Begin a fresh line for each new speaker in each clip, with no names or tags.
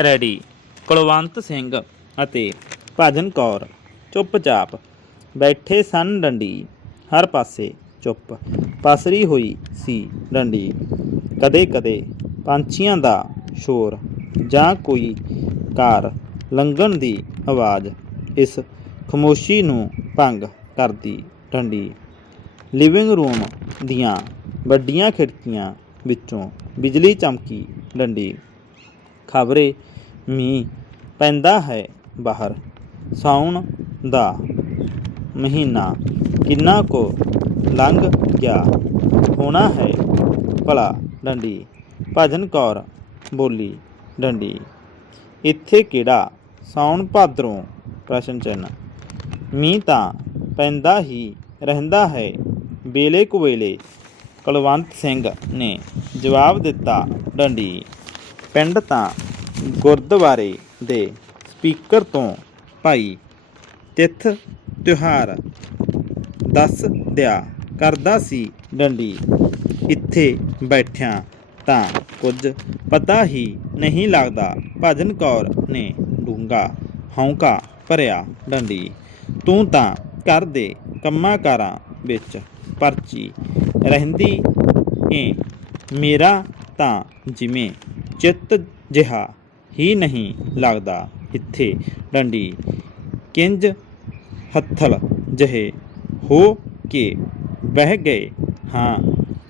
Ready. Kulwant Singh ਅਤੇ ਭਜਨ ਕੌਰ ਚੁੱਪਚਾਪ ਬੈਠੇ ਸਨ ਡੰਡੀ। ਹਰ ਪਾਸੇ ਚੁੱਪ ਪਸਰੀ ਹੋਈ ਸੀ ਡੰਡੀ। ਕਦੇ ਕਦੇ ਪੰਛੀਆਂ ਦਾ ਸ਼ੋਰ ਜਾਂ ਕੋਈ ਕਾਰ ਲੰਘਣ ਦੀ ਆਵਾਜ਼ ਇਸ ਖਮੋਸ਼ੀ ਨੂੰ ਭੰਗ ਕਰਦੀ ਡੰਡੀ। ਲਿਵਿੰਗ ਰੂਮ ਦੀਆਂ ਵੱਡੀਆਂ ਖਿੜਕੀਆਂ ਵਿੱਚੋਂ ਬਿਜਲੀ ਚਮਕੀ ਡੰਡੀ। ਖਬਰੇ ਮੀਂਹ ਪੈਂਦਾ ਹੈ ਬਾਹਰ। ਸਾਉਣ ਦਾ ਮਹੀਨਾ ਕਿੰਨਾ ਕੋ ਲੰਘ ਗਿਆ ਹੋਣਾ ਹੈ ਭਲਾ ਡੰਡੀ। ਭਜਨ ਕੌਰ ਬੋਲੀ, ਡੰਡੀ, ਇੱਥੇ ਕਿਹੜਾ ਸਾਉਣ ਭਾਦਰੋਂ ਪ੍ਰਸ਼ਨ ਚਿੰਨ ਮੀਂਹ ਤਾਂ ਪੈਂਦਾ ਹੀ ਰਹਿੰਦਾ ਹੈ। ਵੇਲੇ ਕੁਵੇਲੇ ਕੁਲਵੰਤ ਸਿੰਘ ਨੇ ਜਵਾਬ ਦਿੱਤਾ, ਡੰਡੀ ਪਿੰਡ ਤਾਂ ਗੁਰਦੁਆਰੇ ਦੇ ਸਪੀਕਰ ਤੋਂ ਭਾਈ ਤਿੱਥ ਤਿਉਹਾਰ ਦੱਸ ਦਿਆ ਕਰਦਾ ਸੀ ਡੰਡੀ। ਇੱਥੇ ਬੈਠਿਆਂ ਤਾਂ ਕੁਝ ਪਤਾ ਹੀ ਨਹੀਂ ਲੱਗਦਾ। ਭਜਨ ਕੌਰ ਨੇ ਡੂੰਗਾ ਹੌਂਕਾ ਭਰਿਆ ਡੰਡੀ। ਤੂੰ ਤਾਂ ਘਰ ਦੇ ਕੰਮਾਂ ਕਾਰਾਂ ਵਿੱਚ ਪਰਚੀ ਰਹਿੰਦੀ ਏ। ਮੇਰਾ ਤਾਂ ਜਿਵੇਂ ਚਿੱਤ ਜਿਹਾ ਹੀ ਨਹੀਂ ਲੱਗਦਾ ਇੱਥੇ। ਡੰਡੀ ਕਿੰਜ ਹੱਥਲ ਜਹੇ ਹੋ ਕੇ ਬਹਿ ਗਏ। ਹਾਂ,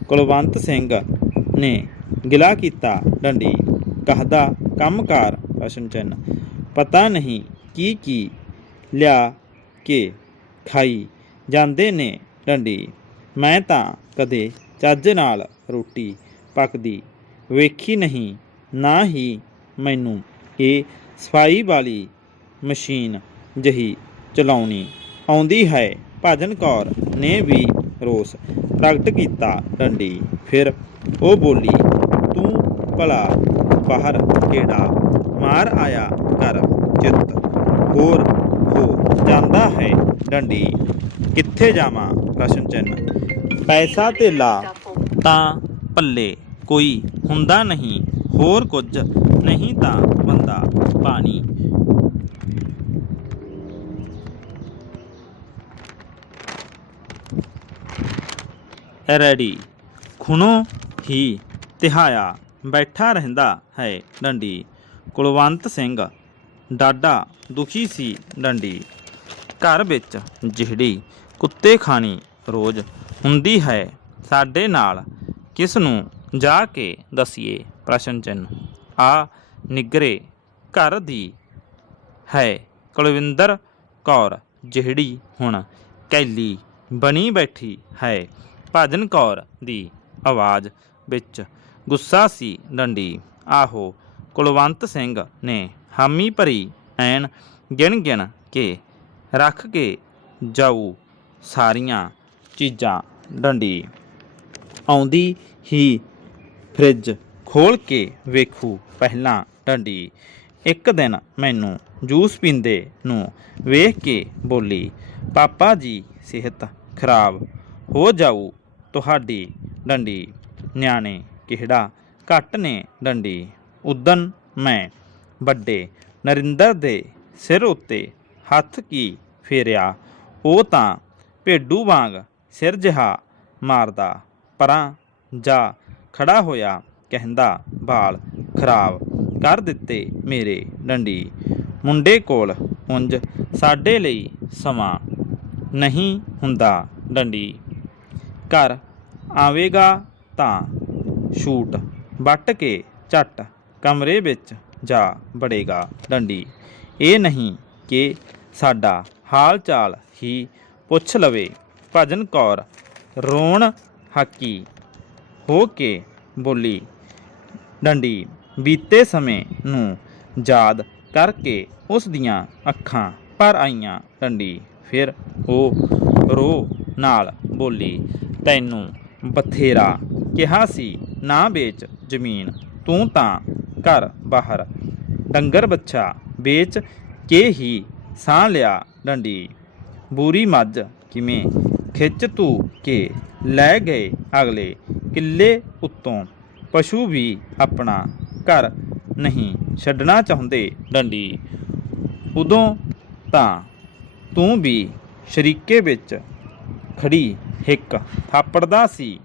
ਕੁਲਵੰਤ ਸਿੰਘ ਨੇ ਗਿਲਾ ਕੀਤਾ। ਡੰਡੀ ਕਹਦਾ ਕੰਮਕਾਰ ਪ੍ਰਸ਼ਨ ਚਿੰਨ। ਪਤਾ ਨਹੀਂ ਕੀ ਕੀ ਲਿਆ ਕੇ ਖਾਈ ਜਾਂਦੇ ਨੇ। ਡੰਡੀ, ਮੈਂ ਤਾਂ ਕਦੇ ਚੱਜ ਨਾਲ ਰੋਟੀ ਪੱਕਦੀ ਵੇਖੀ ਨਹੀਂ। ਨਾ ਹੀ ਮੈਨੂੰ ਇਹ ਸਫ਼ਾਈ ਵਾਲੀ ਮਸ਼ੀਨ ਜਹੀ ਚਲਾਉਣੀ ਆਉਂਦੀ ਹੈ। ਭਜਨ ਕੌਰ ਨੇ ਵੀ ਰੋਸ ਪ੍ਰਗਟ ਕੀਤਾ ਡੰਡੀ। ਫਿਰ ਉਹ ਬੋਲੀ, ਤੂੰ ਭਲਾ ਬਾਹਰ ਕਿਹੜਾ ਮਾਰ ਆਇਆ ਕਰ ਚਿੱਤ? ਹੋਰ ਹੋ ਜਾਂਦਾ ਹੈ ਡੰਡੀ, ਕਿੱਥੇ ਜਾਵਾਂ ਪ੍ਰਸ਼ਨ ਚਿੰਨ ਪੈਸਾ ਧੇਲਾ ਤਾਂ ਪੱਲੇ ਕੋਈ ਹੁੰਦਾ ਨਹੀਂ। ਹੋਰ ਕੁਝ ਨਹੀਂ ਤਾਂ ਬੰਦਾ ਪਾਣੀ ਰੈਡੀ। ਖੁਣੋ ਹੀ ਤਿਹਾਇਆ ਬੈਠਾ ਰਹਿੰਦਾ ਹੈ ਡੰਡੀ। ਕੁਲਵੰਤ ਸਿੰਘ ਡਾਡਾ ਦੁਖੀ ਸੀ ਡੰਡੀ। ਘਰ ਵਿੱਚ ਜਿਹੜੀ ਕੁੱਤੇ ਖਾਣੀ ਰੋਜ਼ ਹੁੰਦੀ ਹੈ, ਸਾਡੇ ਨਾਲ ਕਿਸ ਨੂੰ ਜਾ ਕੇ ਦਸੀਏ। ਪ੍ਰਸ਼ਨ ਚਿੰਨ ਆ ਨਿਗਰੇ ਘਰ ਦੀ ਹੈ ਕੁਲਵਿੰਦਰ ਕੌਰ ਜਿਹੜੀ ਹੁਣ ਕੈਲੀ ਬਣੀ ਬੈਠੀ ਹੈ। ਭਜਨ ਕੌਰ ਦੀ ਆਵਾਜ਼ ਵਿੱਚ ਗੁੱਸਾ ਸੀ ਡੰਡੀ। ਆਹੋ ਕੁਲਵੰਤ ਸਿੰਘ ਨੇ ਹਾਮੀ ਭਰੀ ਐਨ ਗਿਣ ਗਿਣ ਕੇ ਰੱਖ ਕੇ ਜਾਊ ਸਾਰੀਆਂ ਚੀਜ਼ਾਂ। ਡੰਡੀ, ਆਉਂਦੀ ਹੀ ਫ੍ਰਿਜ ਖੋਲ ਕੇ ਵੇਖੂ ਪਹਿਲਾਂ ਡੰਡੀ ਇੱਕ ਦਿਨ ਮੈਨੂੰ ਜੂਸ ਪੀਂਦੇ ਨੂੰ ਵੇਖ ਕੇ ਬੋਲੀ, ਪਾਪਾ ਜੀ, ਸਿਹਤ ਖਰਾਬ ਹੋ ਜਾਊ ਤੁਹਾਡੀ ਡੰਡੀ ਨਿਆਣੇ ਕਿਹੜਾ ਘੱਟ ਨੇ ਡੰਡੀ ਉਦਨ ਮੈਂ ਵੱਡੇ ਨਰਿੰਦਰ ਦੇ ਸਿਰ ਉੱਤੇ ਹੱਥ ਕੀ ਫੇਰਿਆ, ਉਹ ਤਾਂ ਭੇਡੂ ਵਾਂਗ ਸਿਰ ਜਹਾ ਮਾਰਦਾ, ਪਰਾਂ ਜਾ ਖੜਾ ਹੋਇਆ। ਕਹਿੰਦਾ, ਬਾਲ ਖਰਾਬ ਕਰ ਦਿੱਤੇ ਮੇਰੇ ਡੰਡੀ। ਮੁੰਡੇ ਕੋਲ ਉਂਝ ਸਾਡੇ ਲਈ ਸਮਾਂ ਨਹੀਂ ਹੁੰਦਾ ਡੰਡੀ। ਘਰ ਆਵੇਗਾ ਤਾਂ ਸ਼ੂਟ ਵੱਟ ਕੇ ਝੱਟ ਕਮਰੇ ਵਿੱਚ ਜਾ ਬੜੇਗਾ ਡੰਡੀ। ਇਹ ਨਹੀਂ ਕਿ ਸਾਡਾ ਹਾਲ ਚਾਲ ਹੀ ਪੁੱਛ ਲਵੇ। ਭਜਨ ਕੌਰ ਰੋਣ ਹਾਕੀ ਹੋ ਕੇ ਬੋਲੀ ਡੰਡੀ ਬੀਤੇ ਸਮੇਂ ਨੂੰ ਯਾਦ ਕਰਕੇ ਉਸ ਦੀਆਂ ਅੱਖਾਂ ਭਰ ਆਈਆਂ। ਡੰਡੀ ਫਿਰ ਉਹ ਰੋ ਨਾਲ ਬੋਲੀ, ਤੈਨੂੰ ਬਥੇਰਾ ਕਿਹਾ ਸੀ, ਨਾ ਵੇਚ ਜ਼ਮੀਨ, ਤੂੰ ਤਾਂ ਘਰ ਬਾਹਰ ਡੰਗਰ ਬੱਚਾ ਵੇਚ ਕੇ ਹੀ ਸਾਹ ਲਿਆ। ਡੰਡੀ, ਬੂਰੀ ਮੱਝ ਕਿਵੇਂ ਖਿੱਚ ਤੂ ਕੇ ਲੈ ਗਏ ਅਗਲੇ ਕਿੱਲੇ ਉੱਤੋਂ? ਪਸ਼ੂ ਵੀ ਆਪਣਾ ਘਰ ਨਹੀਂ ਛੱਡਣਾ ਚਾਹੁੰਦੇ। ਡੰਡੀ, ਉਦੋਂ ਤਾਂ ਤੂੰ ਵੀ ਸ਼ਰੀਕੇ ਵਿੱਚ ਖੜੀ ਹਿੱਕ ਥਾਪੜਦਾ ਸੀ।